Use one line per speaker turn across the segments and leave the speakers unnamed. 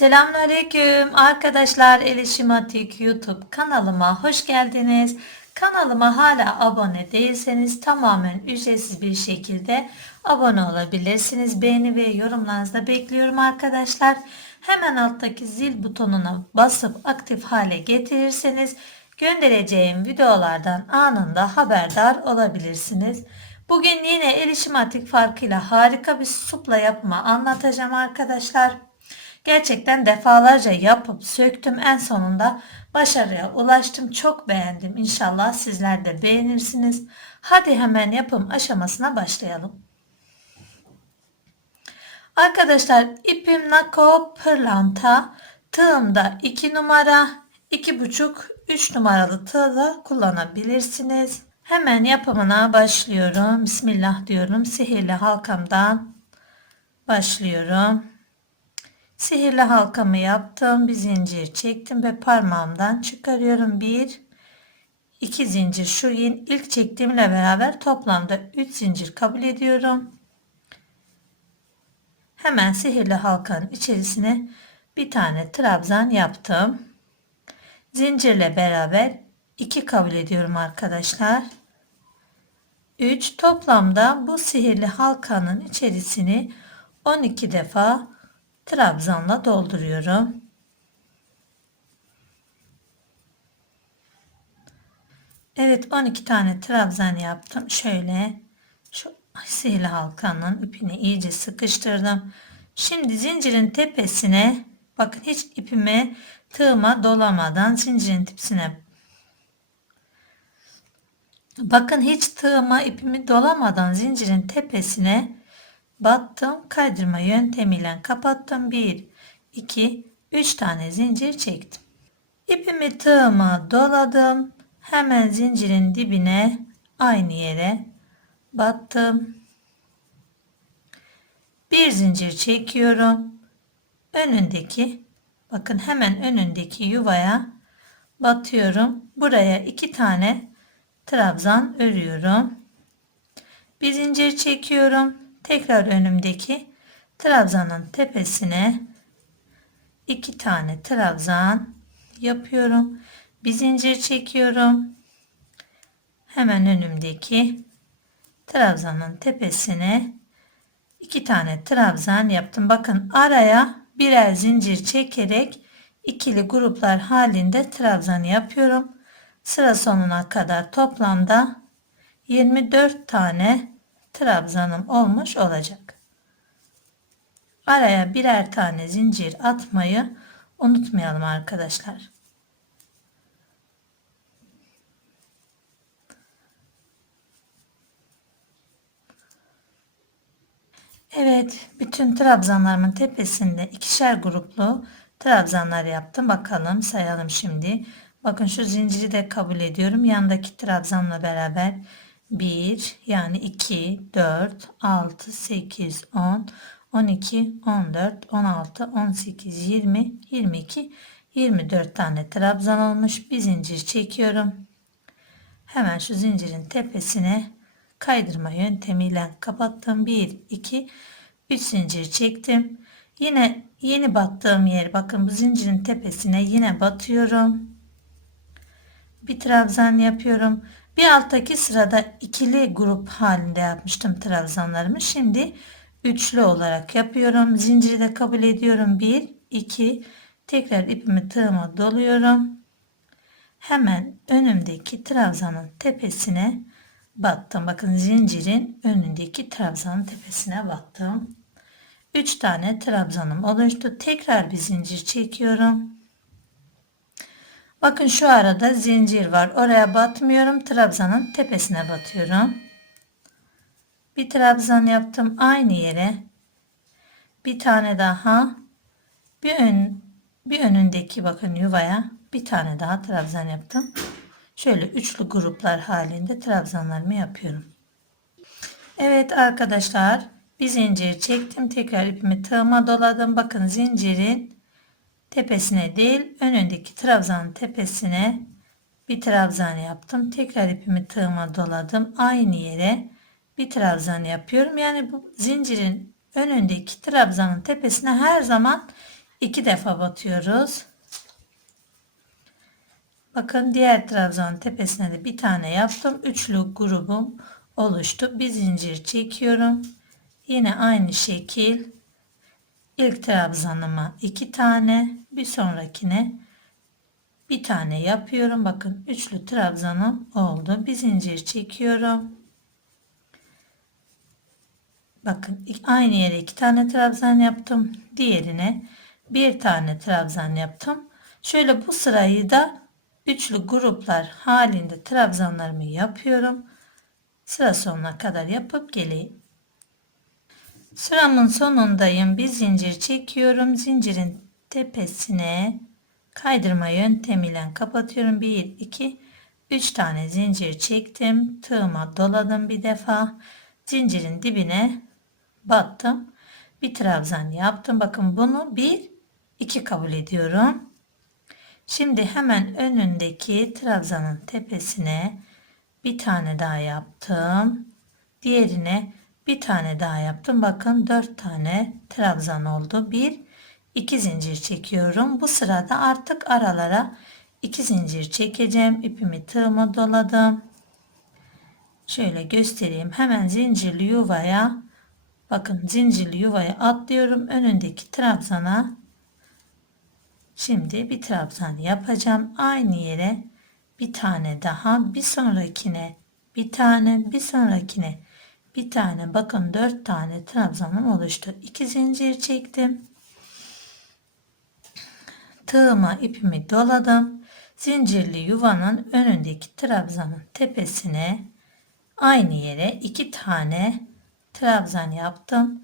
Selamünaleyküm arkadaşlar Elişimatik YouTube kanalıma hoş geldiniz. Kanalıma hala abone değilseniz tamamen ücretsiz bir şekilde abone olabilirsiniz. Beğeni ve yorumlarınızı bekliyorum arkadaşlar. Hemen alttaki zil butonuna basıp aktif hale getirirseniz göndereceğim videolardan anında haberdar olabilirsiniz. Bugün yine Elişimatik farkıyla harika bir supla yapma anlatacağım arkadaşlar. Gerçekten defalarca yapıp söktüm en sonunda başarıya ulaştım. Çok beğendim. İnşallah sizler de beğenirsiniz. Hadi hemen yapım aşamasına başlayalım. Arkadaşlar ipim Nako pırlanta tığımda 2 numara 2,5 3 numaralı tığla kullanabilirsiniz. Hemen yapımına başlıyorum. Bismillah diyorum. Sihirli halkamdan başlıyorum. Sihirli halkamı yaptım. Bir zincir çektim ve parmağımdan çıkarıyorum. Bir, iki zincir. Şu ilk çektiğimle beraber toplamda 3 zincir kabul ediyorum. Hemen sihirli halkanın içerisine bir tane trabzan yaptım. Zincirle beraber 2 kabul ediyorum arkadaşlar. 3 toplamda bu sihirli halkanın içerisini 12 defa trabzanla dolduruyorum. Evet 12 tane trabzan yaptım. Şöyle şu sihirli halkanın ipini iyice sıkıştırdım. Şimdi zincirin tepesine bakın hiç ipime tığıma dolamadan zincirin tepesine bakın hiç tığıma ipimi dolamadan zincirin tepesine battım kaydırma yöntemiyle kapattım. 1 2 3 tane zincir çektim. İpimi tığıma doladım. Hemen zincirin dibine aynı yere battım. Bir zincir çekiyorum. Önündeki bakın hemen önündeki yuvaya batıyorum. Buraya iki tane trabzan örüyorum. Bir zincir çekiyorum tekrar önümdeki trabzanın tepesine iki tane trabzan yapıyorum. Bir zincir çekiyorum. Hemen önümdeki trabzanın tepesine iki tane trabzan yaptım. Bakın araya birer zincir çekerek ikili gruplar halinde trabzan yapıyorum. Sıra sonuna kadar toplamda 24 tane trabzanım olmuş olacak. Araya birer tane zincir atmayı unutmayalım arkadaşlar. Evet, bütün trabzanlarımın tepesinde ikişer gruplu trabzanlar yaptım. Bakalım sayalım şimdi. Bakın şu zinciri de kabul ediyorum. Yandaki trabzanla beraber 1 yani 2, 4, 6, 8, 10, 12, 14, 16, 18, 20, 22, 24 tane trabzan olmuş. Bir zincir çekiyorum. Hemen şu zincirin tepesine kaydırma yöntemiyle kapattım. 1, 2, 3 zincir çektim. Yine yeni battığım yer bakın bu zincirin tepesine yine batıyorum. Bir trabzan yapıyorum. Bir alttaki sırada ikili grup halinde yapmıştım trabzanlarımı. Şimdi üçlü olarak yapıyorum. Zinciri de kabul ediyorum. 1, 2, tekrar ipimi tığıma doluyorum. Hemen önümdeki trabzanın tepesine battım. Bakın zincirin önündeki trabzanın tepesine battım. 3 tane trabzanım oluştu. Tekrar bir zincir çekiyorum. Bakın şu arada zincir var. Oraya batmıyorum. Trabzanın tepesine batıyorum. Bir trabzan yaptım aynı yere. Bir tane daha. Bir ön bir önündeki bakın yuvaya bir tane daha trabzan yaptım. Şöyle üçlü gruplar halinde trabzanlarımı yapıyorum. Evet arkadaşlar bir zincir çektim. Tekrar ipimi tığıma doladım. Bakın zincirin tepesine değil önündeki trabzanın tepesine bir trabzan yaptım. Tekrar ipimi tığıma doladım. Aynı yere bir trabzan yapıyorum. Yani bu zincirin önündeki trabzanın tepesine her zaman iki defa batıyoruz. Bakın diğer trabzanın tepesine de bir tane yaptım. Üçlü grubum oluştu. Bir zincir çekiyorum. Yine aynı şekil ilk trabzanıma iki tane bir sonrakine bir tane yapıyorum. Bakın üçlü trabzanım oldu. Bir zincir çekiyorum. Bakın aynı yere iki tane trabzan yaptım. Diğerine bir tane trabzan yaptım. Şöyle bu sırayı da üçlü gruplar halinde trabzanlarımı yapıyorum. Sıra sonuna kadar yapıp geleyim. Sıramın sonundayım. Bir zincir çekiyorum. Zincirin tepesine kaydırma yöntemiyle kapatıyorum. 1 2 3 tane zincir çektim. Tığıma doladım bir defa. Zincirin dibine battım. Bir trabzan yaptım. Bakın bunu 1 2 kabul ediyorum. Şimdi hemen önündeki trabzanın tepesine bir tane daha yaptım. Diğerine bir tane daha yaptım. Bakın 4 tane trabzan oldu. 1 2 zincir çekiyorum. Bu sırada artık aralara 2 zincir çekeceğim. İpimi tığıma doladım. Şöyle göstereyim. Hemen zincirli yuvaya bakın zincirli yuvaya atlıyorum. Önündeki trabzana Şimdi bir trabzan yapacağım. Aynı yere bir tane daha bir sonrakine bir tane bir sonrakine bir tane bakın dört tane trabzanım oluştu. İki zincir çektim. Tığıma ipimi doladım. Zincirli yuvanın önündeki trabzanın tepesine aynı yere iki tane trabzan yaptım.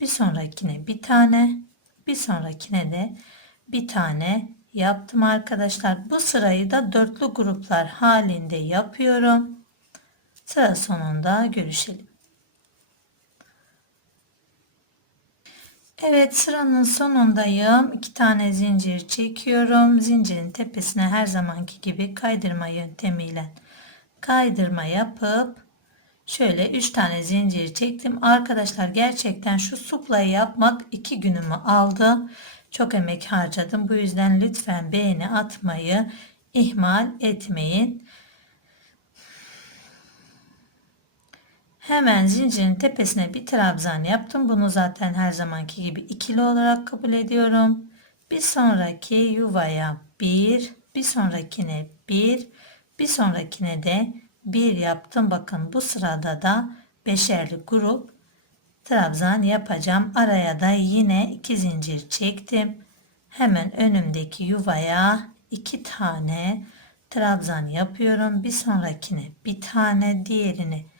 Bir sonrakine bir tane bir sonrakine de bir tane yaptım arkadaşlar. Bu sırayı da dörtlü gruplar halinde yapıyorum. Sıra sonunda görüşelim. Evet sıranın sonundayım. İki tane zincir çekiyorum. Zincirin tepesine her zamanki gibi kaydırma yöntemiyle kaydırma yapıp şöyle üç tane zincir çektim. Arkadaşlar gerçekten şu suplayı yapmak iki günümü aldı. Çok emek harcadım. Bu yüzden lütfen beğeni atmayı ihmal etmeyin. Hemen zincirin tepesine bir trabzan yaptım. Bunu zaten her zamanki gibi ikili olarak kabul ediyorum. Bir sonraki yuvaya bir, bir sonrakine bir, bir sonrakine de bir yaptım. Bakın bu sırada da beşerli grup trabzan yapacağım. Araya da yine iki zincir çektim. Hemen önümdeki yuvaya iki tane trabzan yapıyorum. Bir sonrakine bir tane, diğerini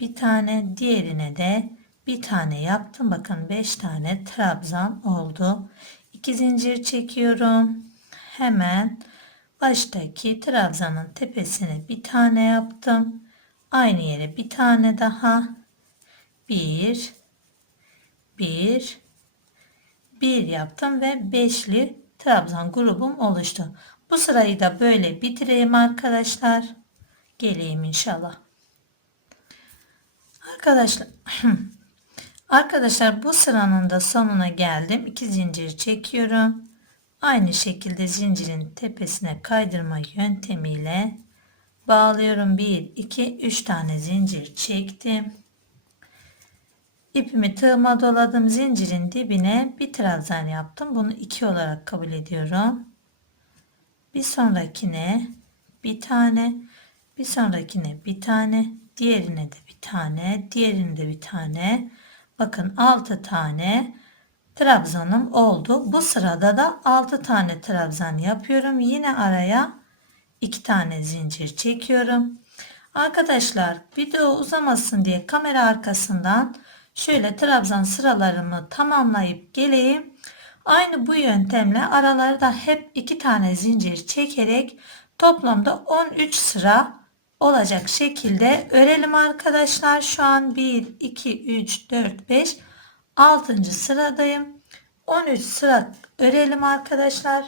bir tane, diğerine de bir tane yaptım. Bakın 5 tane trabzan oldu. 2 zincir çekiyorum. Hemen baştaki trabzanın tepesine bir tane yaptım. Aynı yere bir tane daha. 1 1 1 yaptım ve beşli trabzan grubum oluştu. Bu sırayı da böyle bitireyim arkadaşlar. Geleyim inşallah. Arkadaşlar Arkadaşlar bu sıranın da sonuna geldim. 2 zincir çekiyorum. Aynı şekilde zincirin tepesine kaydırma yöntemiyle bağlıyorum. 1 2 3 tane zincir çektim. İpimi tığıma doladım. Zincirin dibine bir trabzan yaptım. Bunu 2 olarak kabul ediyorum. Bir sonrakine bir tane, bir sonrakine bir tane, diğerine de bir tane, diğerine de bir tane. Bakın 6 tane trabzanım oldu. Bu sırada da 6 tane trabzan yapıyorum. Yine araya 2 tane zincir çekiyorum. Arkadaşlar video uzamasın diye kamera arkasından şöyle trabzan sıralarımı tamamlayıp geleyim. Aynı bu yöntemle araları da hep 2 tane zincir çekerek toplamda 13 sıra olacak şekilde örelim arkadaşlar. Şu an 1, 2, 3, 4, 5, 6. sıradayım. 13 sıra örelim arkadaşlar.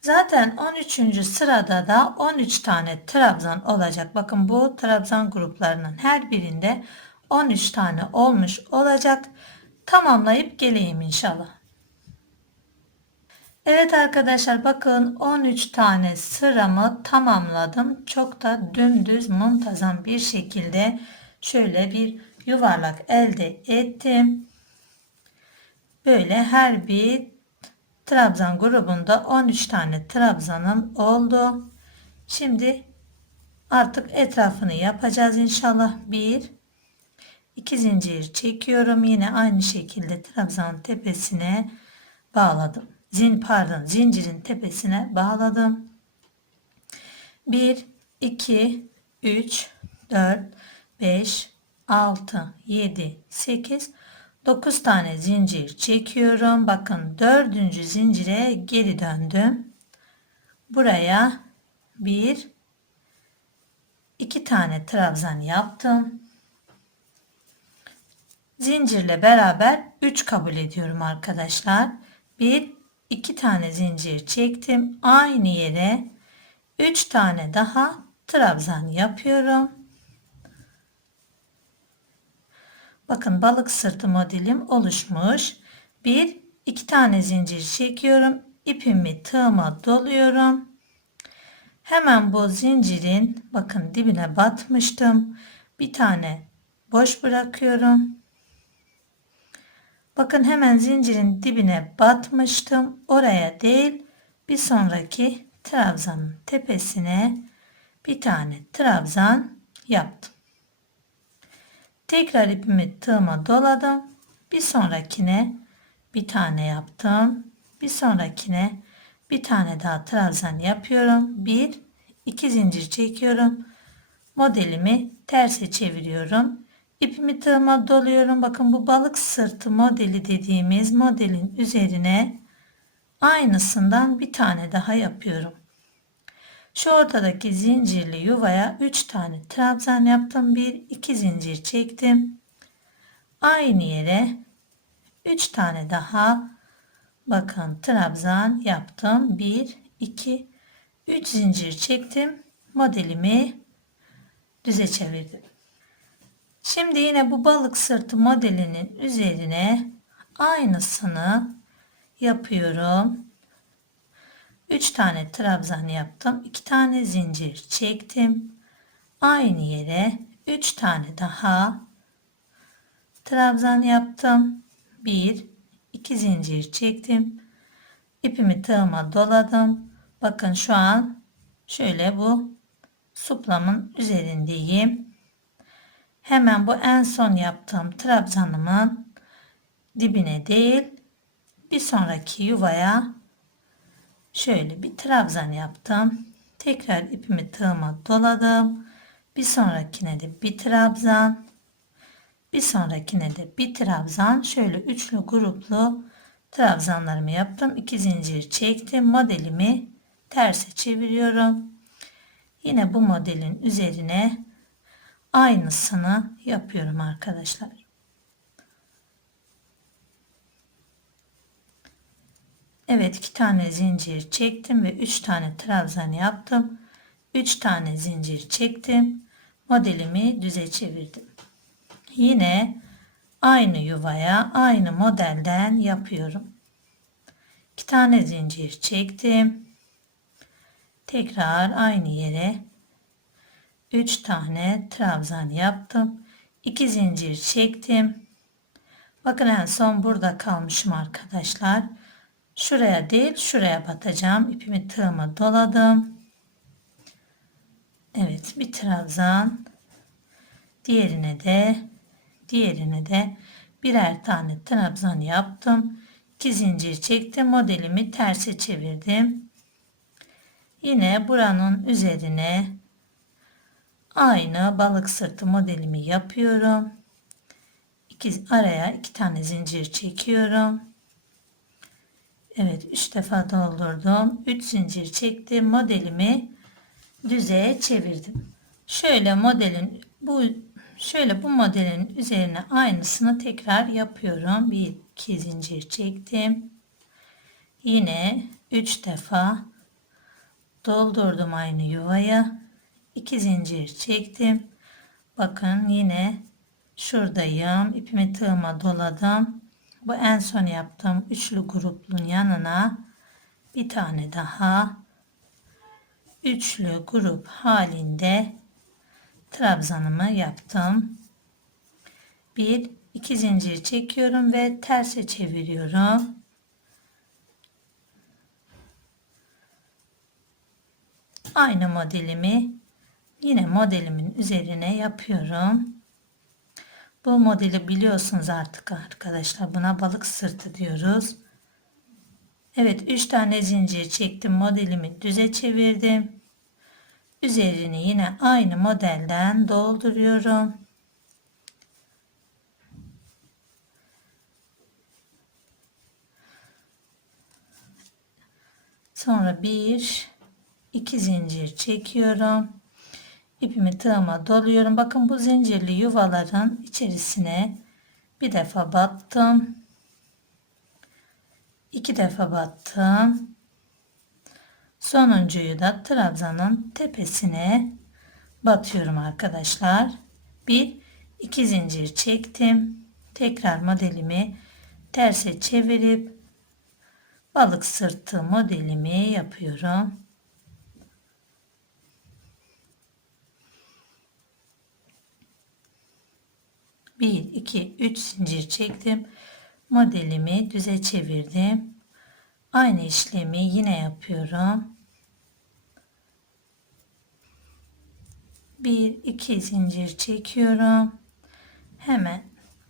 Zaten 13. sırada da 13 tane trabzan olacak. Bakın bu trabzan gruplarının her birinde 13 tane olmuş olacak. Tamamlayıp geleyim inşallah. Evet arkadaşlar bakın 13 tane sıramı tamamladım. Çok da dümdüz muntazam bir şekilde şöyle bir yuvarlak elde ettim. Böyle her bir trabzan grubunda 13 tane trabzanım oldu. Şimdi artık etrafını yapacağız inşallah. 1 2 zincir çekiyorum. Yine aynı şekilde trabzan tepesine bağladım. Zin pardon zincirin tepesine bağladım. 1 2 3 4 5 6 7 8 9 tane zincir çekiyorum. Bakın dördüncü zincire geri döndüm. Buraya bir iki tane trabzan yaptım. Zincirle beraber 3 kabul ediyorum arkadaşlar. Bir iki tane zincir çektim. Aynı yere 3 tane daha trabzan yapıyorum. Bakın balık sırtı modelim oluşmuş. Bir iki tane zincir çekiyorum. İpimi tığıma doluyorum. Hemen bu zincirin bakın dibine batmıştım. Bir tane boş bırakıyorum. Bakın hemen zincirin dibine batmıştım. Oraya değil bir sonraki trabzanın tepesine bir tane trabzan yaptım. Tekrar ipimi tığıma doladım. Bir sonrakine bir tane yaptım. Bir sonrakine bir tane daha trabzan yapıyorum. Bir, iki zincir çekiyorum. Modelimi terse çeviriyorum. İpimi tığıma doluyorum. Bakın bu balık sırtı modeli dediğimiz modelin üzerine aynısından bir tane daha yapıyorum. Şu ortadaki zincirli yuvaya 3 tane trabzan yaptım. 1 2 zincir çektim. Aynı yere 3 tane daha bakın trabzan yaptım. 1 2 3 zincir çektim. Modelimi düze çevirdim. Şimdi yine bu balık sırtı modelinin üzerine aynısını yapıyorum. 3 tane trabzan yaptım. 2 tane zincir çektim. Aynı yere 3 tane daha trabzan yaptım. 1 2 zincir çektim. İpimi tığıma doladım. Bakın şu an şöyle bu suplamın üzerindeyim. Hemen bu en son yaptığım trabzanımın dibine değil bir sonraki yuvaya şöyle bir trabzan yaptım. Tekrar ipimi tığıma doladım. Bir sonrakine de bir trabzan. Bir sonrakine de bir trabzan. Şöyle üçlü gruplu trabzanlarımı yaptım. İki zincir çektim. Modelimi terse çeviriyorum. Yine bu modelin üzerine aynısını yapıyorum arkadaşlar. Evet iki tane zincir çektim ve üç tane trabzan yaptım. Üç tane zincir çektim. Modelimi düze çevirdim. Yine aynı yuvaya aynı modelden yapıyorum. İki tane zincir çektim. Tekrar aynı yere 3 tane trabzan yaptım. 2 zincir çektim. Bakın en son burada kalmışım arkadaşlar. Şuraya değil şuraya batacağım. İpimi tığıma doladım. Evet bir trabzan. Diğerine de diğerine de birer tane trabzan yaptım. 2 zincir çektim. Modelimi terse çevirdim. Yine buranın üzerine aynı balık sırtı modelimi yapıyorum. İki, araya iki tane zincir çekiyorum. Evet 3 defa doldurdum. 3 zincir çektim. Modelimi düzeye çevirdim. Şöyle modelin bu şöyle bu modelin üzerine aynısını tekrar yapıyorum. 1 2 zincir çektim. Yine 3 defa doldurdum aynı yuvaya. 2 zincir çektim. Bakın yine şuradayım. İpimi tığıma doladım. Bu en son yaptığım üçlü gruplun yanına bir tane daha üçlü grup halinde trabzanımı yaptım. Bir iki zincir çekiyorum ve terse çeviriyorum. Aynı modelimi yine modelimin üzerine yapıyorum. Bu modeli biliyorsunuz artık arkadaşlar. Buna balık sırtı diyoruz. Evet 3 tane zincir çektim. Modelimi düze çevirdim. Üzerini yine aynı modelden dolduruyorum. Sonra bir iki zincir çekiyorum. İpimi tığıma doluyorum. Bakın bu zincirli yuvaların içerisine bir defa battım. iki defa battım. Sonuncuyu da trabzanın tepesine batıyorum arkadaşlar. Bir iki zincir çektim. Tekrar modelimi terse çevirip balık sırtı modelimi yapıyorum. Bir, iki, üç zincir çektim. Modelimi düze çevirdim. Aynı işlemi yine yapıyorum. Bir, iki zincir çekiyorum. Hemen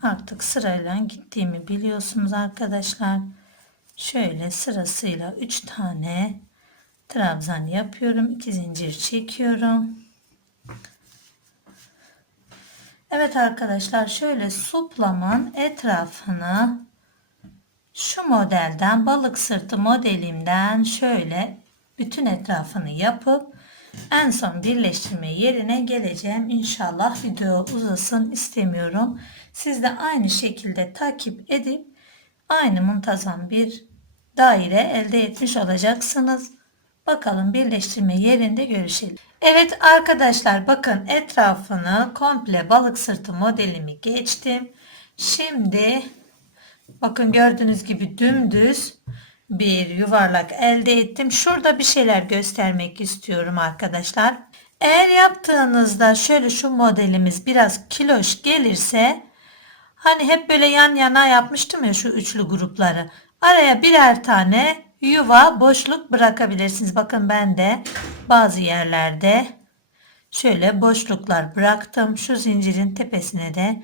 artık sırayla gittiğimi biliyorsunuz arkadaşlar. Şöyle sırasıyla 3 tane trabzan yapıyorum. 2 zincir çekiyorum. Evet arkadaşlar şöyle suplamın etrafını şu modelden balık sırtı modelimden şöyle bütün etrafını yapıp en son birleştirme yerine geleceğim. İnşallah video uzasın istemiyorum. Siz de aynı şekilde takip edip aynı muntazam bir daire elde etmiş olacaksınız. Bakalım birleştirme yerinde görüşelim. Evet arkadaşlar bakın etrafını komple balık sırtı modelimi geçtim. Şimdi bakın gördüğünüz gibi dümdüz bir yuvarlak elde ettim. Şurada bir şeyler göstermek istiyorum arkadaşlar. Eğer yaptığınızda şöyle şu modelimiz biraz kiloş gelirse hani hep böyle yan yana yapmıştım ya şu üçlü grupları. Araya birer tane yuva boşluk bırakabilirsiniz. Bakın ben de bazı yerlerde şöyle boşluklar bıraktım. Şu zincirin tepesine de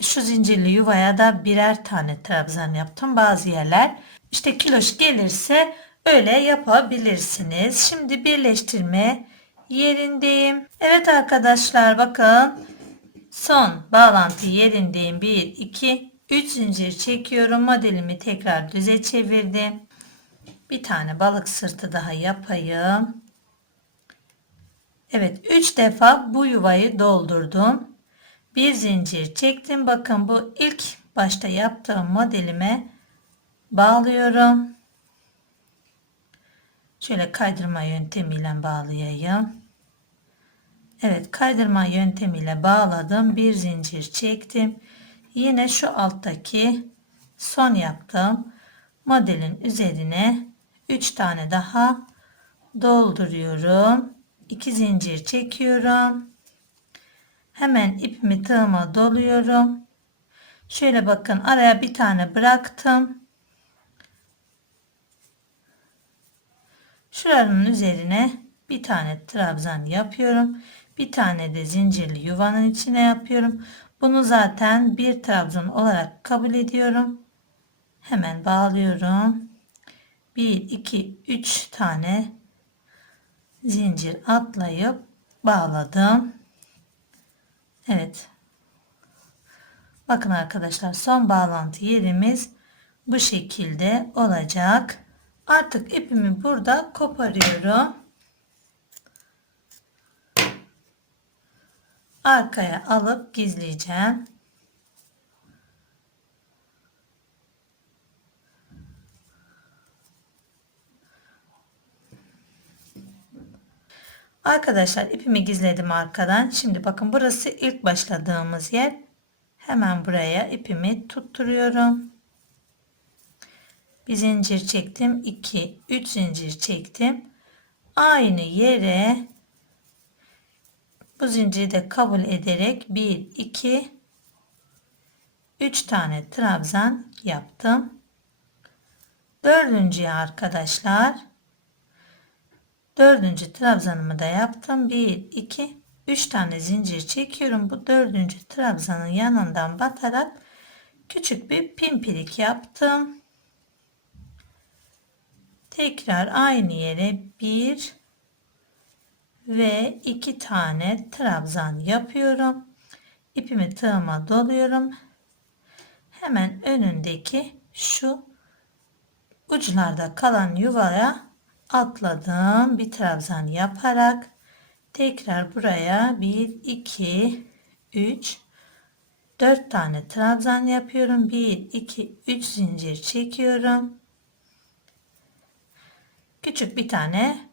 şu zincirli yuvaya da birer tane trabzan yaptım. Bazı yerler işte kiloş gelirse öyle yapabilirsiniz. Şimdi birleştirme yerindeyim. Evet arkadaşlar bakın son bağlantı yerindeyim. 1 2 3 zincir çekiyorum. Modelimi tekrar düze çevirdim. Bir tane balık sırtı daha yapayım. Evet 3 defa bu yuvayı doldurdum. Bir zincir çektim. Bakın bu ilk başta yaptığım modelime bağlıyorum. Şöyle kaydırma yöntemiyle bağlayayım. Evet kaydırma yöntemiyle bağladım. Bir zincir çektim. Yine şu alttaki son yaptığım modelin üzerine 3 tane daha dolduruyorum. 2 zincir çekiyorum. Hemen ipimi tığıma doluyorum. Şöyle bakın araya bir tane bıraktım. Şuranın üzerine bir tane trabzan yapıyorum. Bir tane de zincirli yuvanın içine yapıyorum. Bunu zaten bir trabzan olarak kabul ediyorum. Hemen bağlıyorum. 1 2 3 tane zincir atlayıp bağladım. Evet. Bakın arkadaşlar son bağlantı yerimiz bu şekilde olacak. Artık ipimi burada koparıyorum. Arkaya alıp gizleyeceğim. Arkadaşlar ipimi gizledim arkadan. Şimdi bakın burası ilk başladığımız yer. Hemen buraya ipimi tutturuyorum. Bir zincir çektim. 2, 3 zincir çektim. Aynı yere bu zinciri de kabul ederek 1, 2, 3 tane trabzan yaptım. Dördüncüye arkadaşlar dördüncü trabzanımı da yaptım. 1, 2, 3 tane zincir çekiyorum. Bu dördüncü trabzanın yanından batarak küçük bir pimpirik yaptım. Tekrar aynı yere bir ve iki tane trabzan yapıyorum. İpimi tığıma doluyorum. Hemen önündeki şu uçlarda kalan yuvaya atladım. Bir trabzan yaparak tekrar buraya 1 2 3 4 tane trabzan yapıyorum. 1 2 3 zincir çekiyorum. Küçük bir tane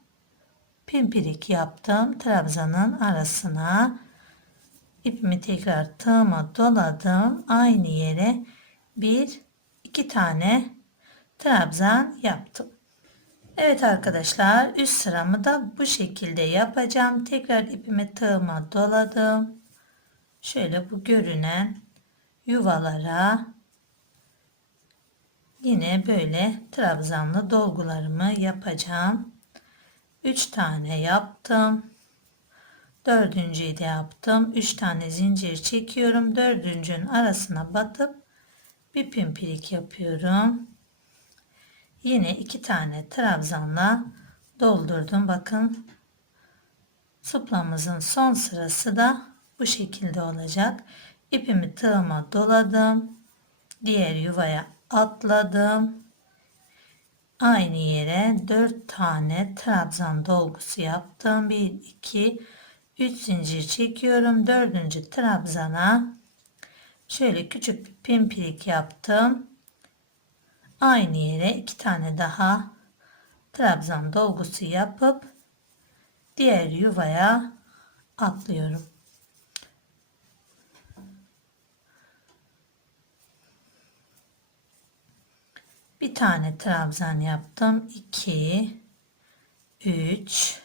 pimpirik yaptım trabzanın arasına. İpimi tekrar tığıma doladım. Aynı yere bir iki tane trabzan yaptım. Evet arkadaşlar üst sıramı da bu şekilde yapacağım. Tekrar ipimi tığıma doladım. Şöyle bu görünen yuvalara yine böyle trabzanlı dolgularımı yapacağım. 3 tane yaptım. Dördüncüyü de yaptım. 3 tane zincir çekiyorum. Dördüncünün arasına batıp bir pimpirik yapıyorum. Yine iki tane trabzanla doldurdum. Bakın sıplamızın son sırası da bu şekilde olacak. İpimi tığıma doladım. Diğer yuvaya atladım. Aynı yere 4 tane trabzan dolgusu yaptım. 1 2 3 zincir çekiyorum. 4. trabzana şöyle küçük bir pimpirik yaptım. Aynı yere iki tane daha trabzan dolgusu yapıp diğer yuvaya atlıyorum. Bir tane trabzan yaptım. 2 3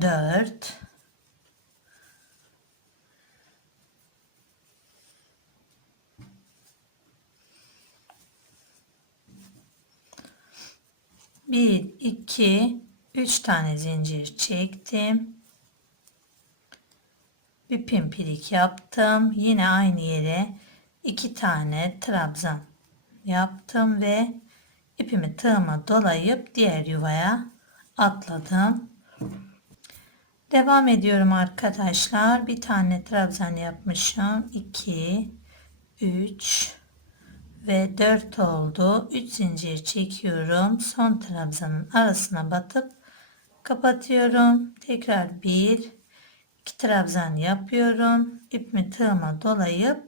4 1 2 3 tane zincir çektim. Bir pimpirik yaptım. Yine aynı yere 2 tane trabzan yaptım ve ipimi tığıma dolayıp diğer yuvaya atladım. Devam ediyorum arkadaşlar. Bir tane trabzan yapmışım. 2 3 ve 4 oldu. 3 zincir çekiyorum. Son trabzanın arasına batıp kapatıyorum. Tekrar 1 2 trabzan yapıyorum. İpimi tığıma dolayıp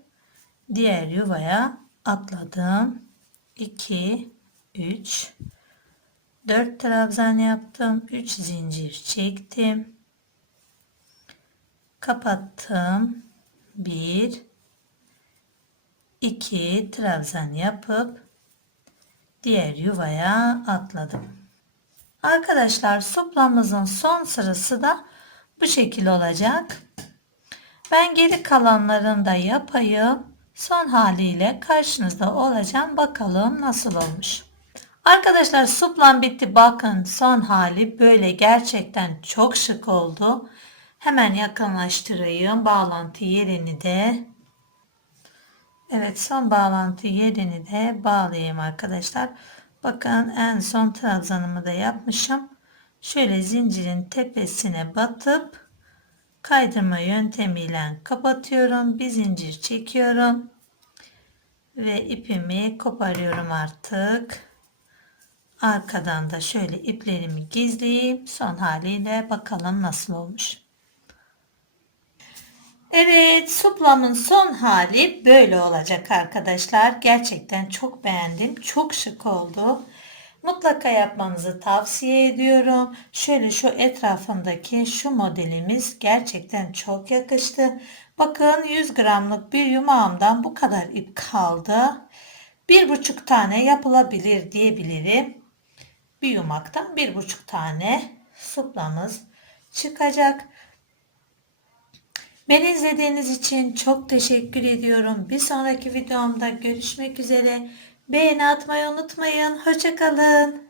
diğer yuvaya atladım. 2 3 4 trabzan yaptım. 3 zincir çektim. Kapattım. 1 2 trabzan yapıp diğer yuvaya atladım. Arkadaşlar suplamızın son sırası da bu şekil olacak. Ben geri kalanlarını da yapayım. Son haliyle karşınızda olacağım. Bakalım nasıl olmuş. Arkadaşlar suplam bitti. Bakın son hali böyle gerçekten çok şık oldu. Hemen yakınlaştırayım. Bağlantı yerini de Evet son bağlantı yerini de bağlayayım arkadaşlar. Bakın en son trabzanımı da yapmışım. Şöyle zincirin tepesine batıp kaydırma yöntemiyle kapatıyorum. Bir zincir çekiyorum. Ve ipimi koparıyorum artık. Arkadan da şöyle iplerimi gizleyeyim. Son haliyle bakalım nasıl olmuş. Evet suplamın son hali böyle olacak arkadaşlar. Gerçekten çok beğendim. Çok şık oldu. Mutlaka yapmanızı tavsiye ediyorum. Şöyle şu etrafındaki şu modelimiz gerçekten çok yakıştı. Bakın 100 gramlık bir yumağımdan bu kadar ip kaldı. bir buçuk tane yapılabilir diyebilirim. Bir yumaktan bir buçuk tane suplamız çıkacak. Beni izlediğiniz için çok teşekkür ediyorum. Bir sonraki videomda görüşmek üzere. Beğeni atmayı unutmayın. Hoşçakalın.